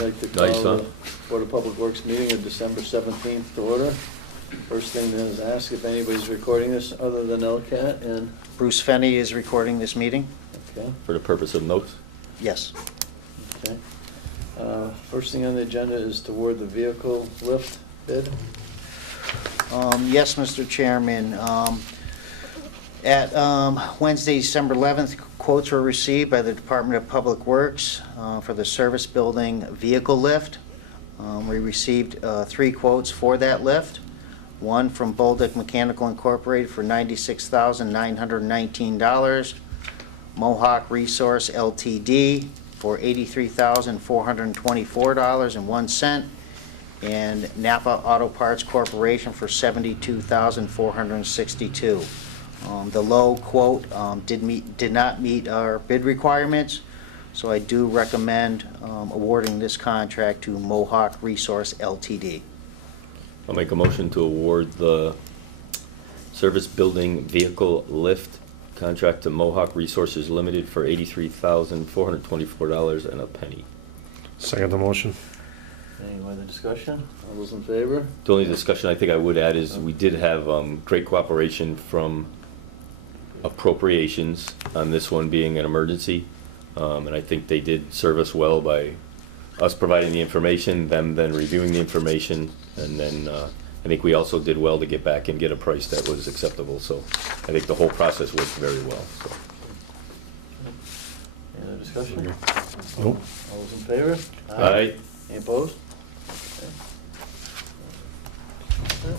I'd like to call the Board of Public Works meeting of December 17th to order. First thing is ask if anybody's recording this other than LCAT and... Bruce Fenney is recording this meeting. Okay. For the purpose of notes? Yes. Okay. First thing on the agenda is to award the vehicle lift bid. Yes, Mr. Chairman. At Wednesday, December 11th, quotes were received by the Department of Public Works for the service building vehicle lift. We received 3 quotes for that lift. One from Bolduc Mechanical Incorporated for $96,919. Mohawk Resource Ltd. for $83,424.01. And Napa Auto Parts Corporation for $72,462. The low quote did not meet our bid requirements, so I do recommend awarding this contract to Mohawk Resource Ltd. I'll make a motion to award the service building vehicle lift contract to Mohawk Resources Limited for $83,424 and a penny. Second the motion. Any other discussion? All those in favor? The only discussion I think I would add is we did have great cooperation from appropriations on this one being an emergency, and I think they did serve us well by us providing the information, them then reviewing the information, and then I think we also did well to get back and get a price that was acceptable. So I think the whole process worked very well. So. Any other discussion? Nope. All those in favor? Aye. Any opposed? Okay.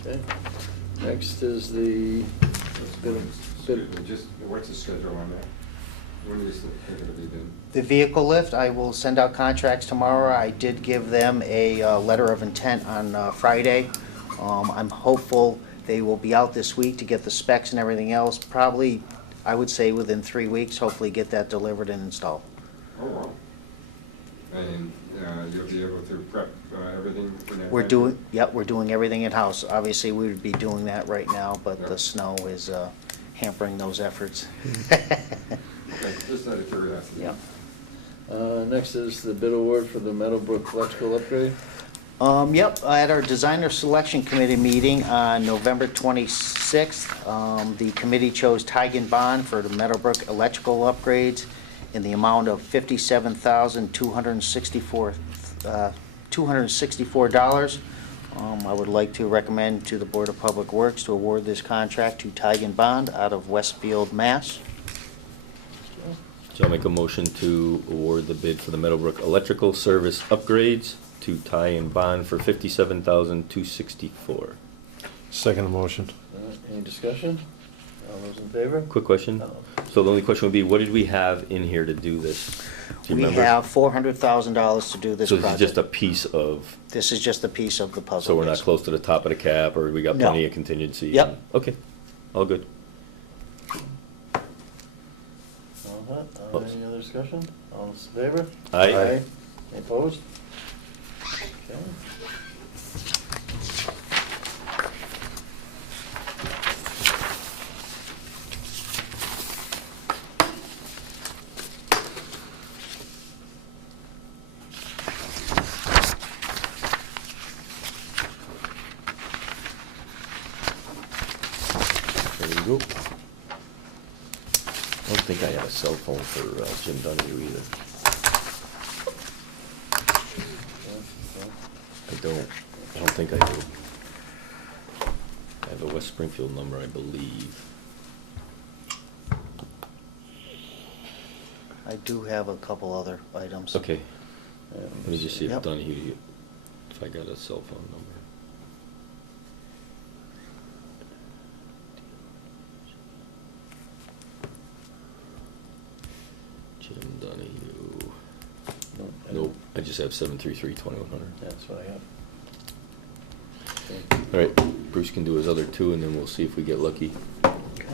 Okay. Next is the What's the schedule on that? When do you think it'll be done? The vehicle lift, I will send out contracts tomorrow. I did give them a letter of intent on Friday. I'm hopeful they will be out this week to get the specs and everything else. Probably, I would say within 3 weeks, hopefully get that delivered and installed. Oh, wow. And you'll be able to prep everything for that? We're doing everything in-house. Obviously, we would be doing that right now, but the snow is hampering those efforts. Just out of curiosity. Yeah. next is the bid award for the Meadowbrook electrical upgrade. Yep, at our designer selection committee meeting on November 26th, the committee chose Tigan Bond for the Meadowbrook electrical upgrades in the amount of $57,264. I would like to recommend to the Board of Public Works to award this contract to Tigan Bond out of Westfield, Mass. So I'll make a motion to award the bid for the Meadowbrook electrical service upgrades to Ty and Bond for $57,264. Second the motion. Any discussion? All those in favor? Quick question. No. So the only question would be, what did we have in here to do this? Do you We remember? have $400,000 to do this So this is project. just a piece of, This is just a piece of the puzzle. so we're not yes. close to the top of the cap, or we got No. plenty of contingency? Yep. Okay, all good. Any other discussion? All those in favor? Aye. Any opposed? Okay. There you go. I don't think I have a cell phone for Jim Donahue either. I don't think I do. I have a West Springfield number, I believe. I do have a couple other items. Okay, let me just see if Yep. Donahue, if I got a cell phone number. Jim Donahue. Nope, I just have 733-2100. That's what I have. Okay. All right, Bruce can do his other two, and then we'll see if we get lucky. Okay.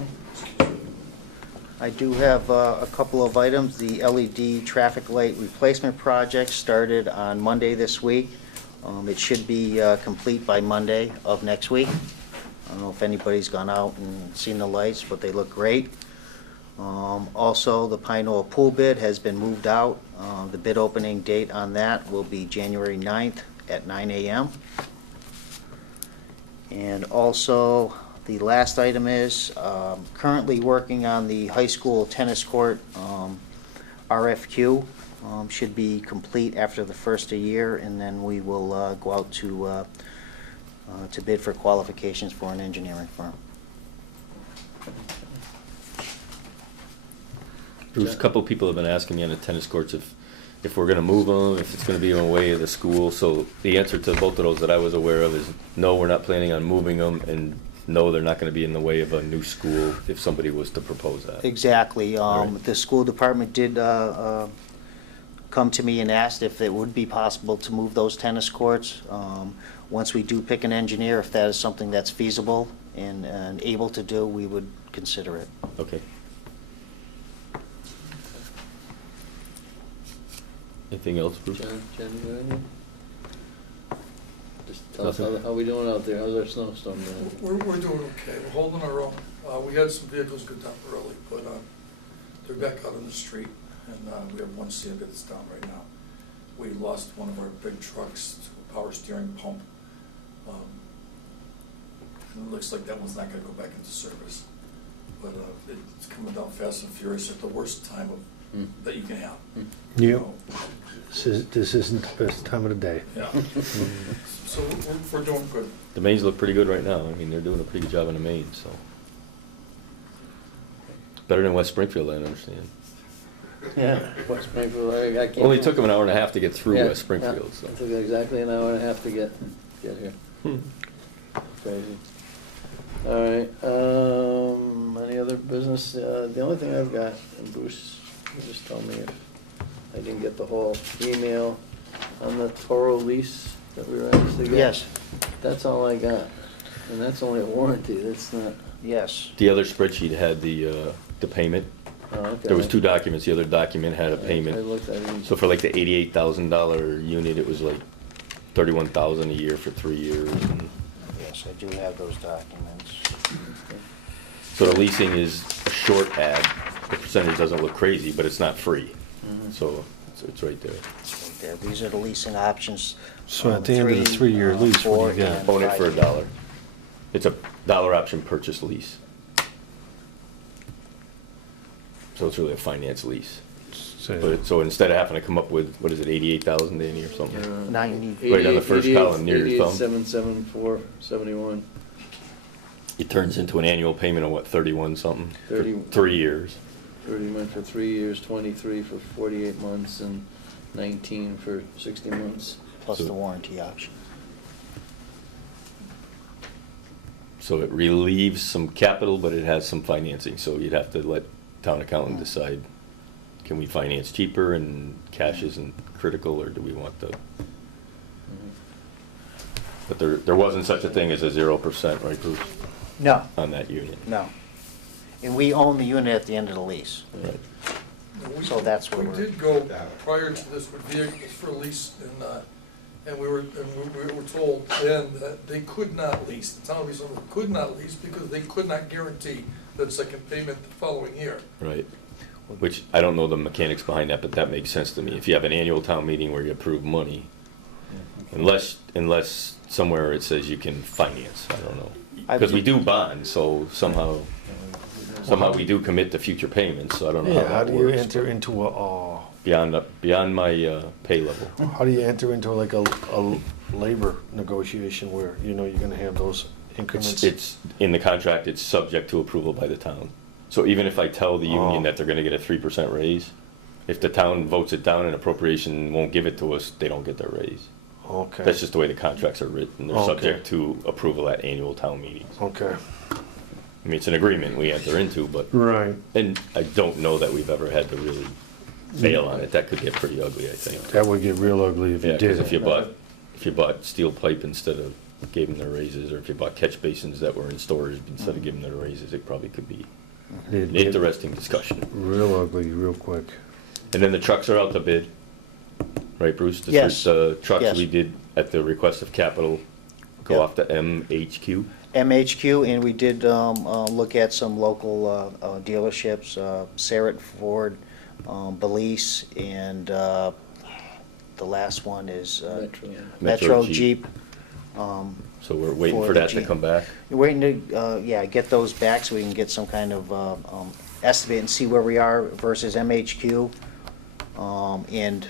I do have a couple of items. The LED traffic light replacement project started on Monday this week. It should be complete by Monday of next week. I don't know if anybody's gone out and seen the lights, but they look great. Also, the Pine Knoll pool bid has been moved out. The bid opening date on that will be January 9th at 9 a.m. And also, the last item is currently working on the high school tennis court RFQ. Should be complete after the first of the year, and then we will go out to bid for qualifications for an engineering firm. Bruce, a couple people have been asking me on the tennis courts if we're gonna move them, if it's gonna be in the way of the school. So the answer to both of those that I was aware of is no, we're not planning on moving them, and no, they're not gonna be in the way of a new school if somebody was to propose that. Exactly. Right. The school department did come to me and asked if it would be possible to move those tennis courts. Once we do pick an engineer, if that is something that's feasible and able to do, we would consider it. Okay. Anything else, Bruce? Jen, you got anything? Just tell us Nothing. how we doing out there, how's our snowstorm doing? We're doing okay, we're holding our own. We had some vehicles go down early, but they're back out on the street, and we have one Sierra that's down right now. We lost one of our big trucks to a power steering pump. And it looks like that one's not gonna go back into service. But it's coming down fast and furious at the worst time that you can have. You, this isn't the best time of the day. Yeah. So we're doing good. The mains look pretty good right now. I mean, they're doing a pretty good job on the mains, so. Better than West Springfield, I understand. Yeah, West Springfield, I can't. Only took them an hour and a half to get through Yeah, West Springfield, yeah. so. It took exactly an hour and a half to get here. Crazy. All right, any other business? The only thing I've got, and Bruce, you just told me if I didn't get the whole email on the Toro lease that we were asked to get. Yes, That's all I got, and that's only a warranty, that's not, yes. The other spreadsheet had the payment. oh, okay. There was two documents. The other document had a I payment. looked at it. So for like the $88,000 unit, it was like $31,000 a year for 3 years. And Yes, I do have those documents. so the leasing is a short ad. The percentage doesn't look crazy, but it's not free. Mhm. So it's right there. There, these are the leasing options. So at the end of the 3-year lease, what do you got? Own it for $1. It's a $1 option purchase lease. So it's really a finance lease. So instead of having to come up with, what is it, 88,000, Danny, or something? 90. Right on the first column near your thumb. 77471. It turns into an annual payment of what, 31 something? For 30. 3 years. 30 months for 3 years, 23 for 48 months, and 19 for 60 months. Plus So- the warranty option. So it relieves some capital, but it has some financing, so you'd have to let town accountant decide, can we finance cheaper and cash isn't critical, or do we want the, but there wasn't such a thing as a 0%, right, Bruce, No, on that unit? no. And we own the unit at the end of the lease. Right. So that's where We we're- did go prior to this with vehicles for lease, and we were told then that they could not lease, the town of East Long could not lease because they could not guarantee that second payment the following year. Right. Which, I don't know the mechanics behind that, but that makes sense to me. If you have an annual town meeting where you approve money, unless somewhere it says you can finance, I don't know. Because we do bond, so somehow we do commit to future payments, so I don't know Yeah, how how that do you works. enter into Beyond my pay level. how do you enter into like a labor negotiation where, you know, you're gonna have those increments? It's, in the contract, it's subject to approval by the town. So even if I tell the union that they're gonna get a 3% raise, if the town votes it down and appropriation won't give it to us, they don't get their raise. Okay. That's just the way the contracts are written. They're Okay. subject to approval at annual town meetings. Okay. I mean, it's an agreement we enter into, but, Right. and I don't know that we've ever had to really bail on it. That could get pretty ugly, I think. That would get real ugly if Yeah, you because did. if you bought steel pipe instead of gave them their raises, or if you bought catch basins that were in storage instead of giving them their raises, it probably could be It get Interesting discussion. real ugly, real quick. And then the trucks are out to bid, right, Bruce? The Yes. The trucks Yes. we did at the request of capital go Yep. off to MHQ. MHQ, and we did look at some local dealerships, Sarah Ford, Belize, and the last one is Metro. Metro Jeep. So we're waiting For for the that to Jeep. come back. We're waiting to, yeah, get those back so we can get some kind of estimate and see where we are versus MHQ. And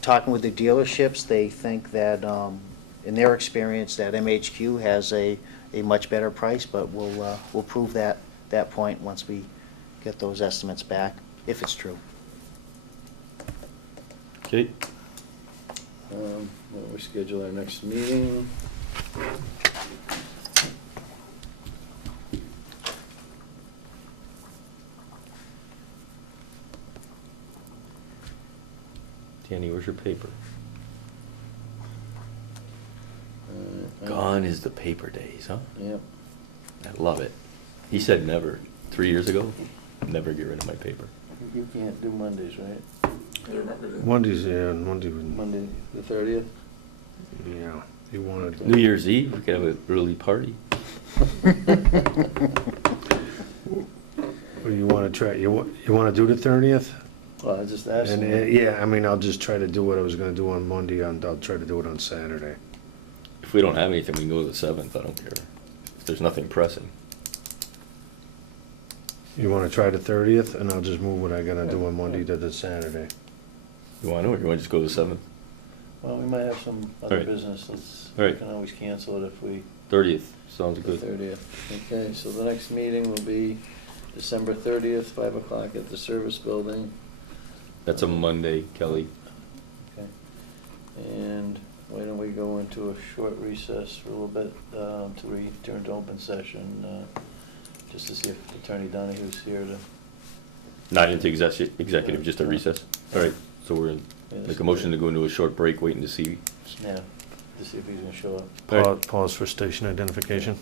talking with the dealerships, they think that, in their experience, that MHQ has a much better price, but we'll prove that point once we get those estimates back, if it's true. Okay, Well, we schedule our next meeting. Danny, where's your paper? Uh, Gone is the paper days, huh? Yep. I love it. He said never, 3 years ago, never get rid of my paper. You can't do Mondays, right? I remember that. Mondays, yeah, Monday, Monday, the 30th? yeah, you wanted. New Year's Eve, we could have an early party. What do you wanna try, you wanna do the 30th? Well, I just asked And, him. yeah, I mean, I'll just try to do what I was gonna do on Monday, and I'll try to do it on Saturday. If we don't have anything, we can go to the 7th, I don't care. If there's nothing pressing. You wanna try the 30th, and I'll just move what I gotta do on Monday to the Saturday. You want to, or you want to just go to the 7th? Well, we might have some other Alright. business. Let's, we Alright. can always cancel it if we, 30th, sounds the good. 30th. Okay, so the next meeting will be December 30th, 5 o'clock at the service building. That's a Monday, Kelly. Okay. And why don't we go into a short recess for a little bit to return to open session, just to see if Attorney Donahue's here to. Not into executive, just a recess. All right, so we're in, make a motion to go into a short break, waiting to see. Yeah, to see if he's gonna show up. All right. Pause for station identification.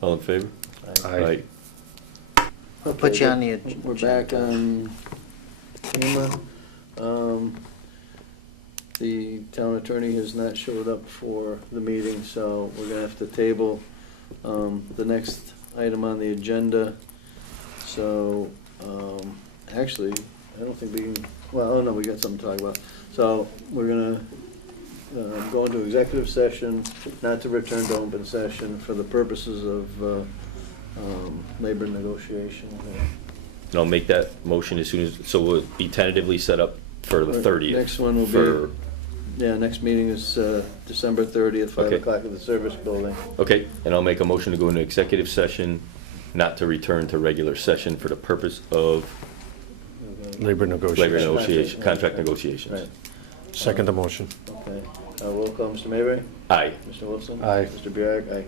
All in favor? Aye. We'll put you on the. We're back on camera. The town attorney has not showed up for the meeting, so we're gonna have to table the next item on the agenda. So, actually, I don't think we can, well, oh no, we got something to talk about. So, we're gonna go into executive session, not to return to open session for the purposes of labor negotiation. And I'll make that motion as soon as, so we'll be tentatively set up for the Right, 30th. next one will be- for- Yeah, next meeting is December 30th, 5 Okay. o'clock at the service building. Okay, and I'll make a motion to go into executive session, not to return to regular session for the purpose of Labor labor negotiation. negotiation, contract negotiations. Right, Second the motion. okay. Roll call, Mr. Mayberry? Aye. Mr. Wilson? Aye. Mr. Biarg? Aye.